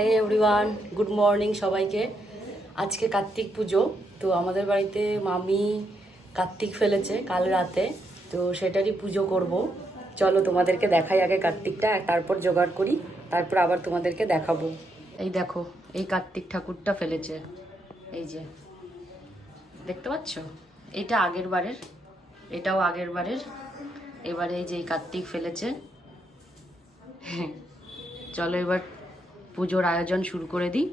Hi everyone, good morning সবাইকে। আজকে কার্তিক পুজো, তো আমাদের বাড়িতে মামি কার্তিক ফেলেছে কাল রাতে, তো সেটারই পুজো করব। চলো তোমাদেরকে দেখাই আগে কার্তিকটা, তারপর জোগাড় করি, তারপর আবার তোমাদেরকে দেখাবো। এই দেখো, এই কার্তিক ঠাকুরটা ফেলেছে, এই যে দেখতে পাচ্ছ, এটা আগের বারের, এটাও আগের বারের, এবারে এই যে এই কার্তিক ফেলেছে। চলো এবার পুজোর আয়োজন শুরু করে দিই,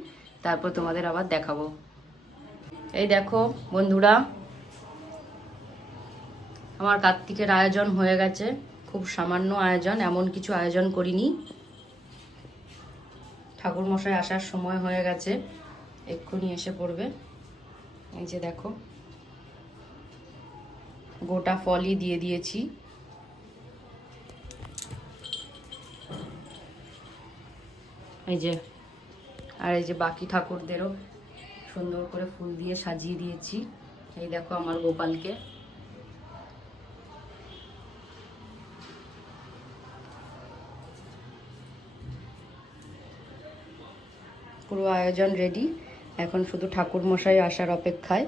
তারপর তোমাদের আবার দেখাবো। এই দেখো বন্ধুরা, আমার কার্তিকের আয়োজন হয়ে গেছে। খুব সামান্য আয়োজন, এমন কিছু আয়োজন করিনি। ঠাকুর মশাই আসার সময় হয়ে গেছে, এক্ষুনি এসে পড়বে। এই যে দেখো, গোটা ফলই দিয়ে দিয়েছি। এই যে, আর এই যে বাকি ঠাকুরদেরও সুন্দর করে ফুল দিয়ে সাজিয়ে দিয়েছি। এই দেখো আমার গোপালকে। পুরো আয়োজন রেডি, এখন শুধু ঠাকুর মশাই আসার অপেক্ষায়।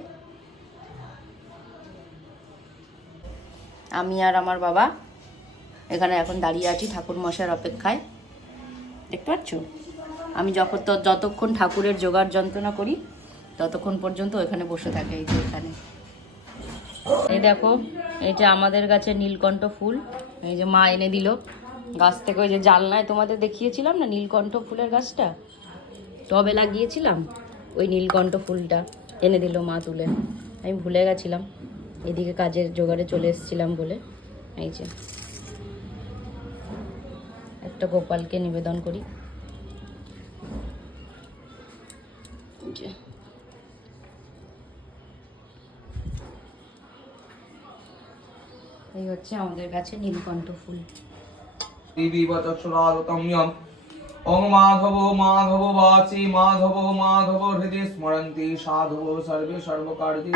আমি আর আমার বাবা এখানে এখন দাঁড়িয়ে আছি ঠাকুর মশাইয়ের অপেক্ষায়। দেখতে পাচ্ছ, আমি যতক্ষণ ঠাকুরের জোগাড় যন্ত্রণা করি ততক্ষণ পর্যন্ত ওখানে বসে থাকে। এই যে এখানে, এই দেখো, এইটা আমাদের গাছের নীলকণ্ঠ ফুল। এই যে মা এনে দিল গাছ থেকে, ওই যে জানলায় তোমাদের দেখিয়েছিলাম না নীলকণ্ঠ ফুলের গাছটা, টবে লাগিয়েছিলাম, ওই নীলকণ্ঠ ফুলটা এনে দিল মা তুলে। আমি ভুলে গেছিলাম, এদিকে কাজের জোগাড়ে চলে এসেছিলাম বলে। এই যে একটা গোপালকে নিবেদন করি। এই হচ্ছে আমাদের কাছে নীলকণ্ঠ ফুল। ওং মাধব মাধব বাচি মাধব মাধব হৃদয় স্মরন্তি সাধব সর্বে সর্বকার্যে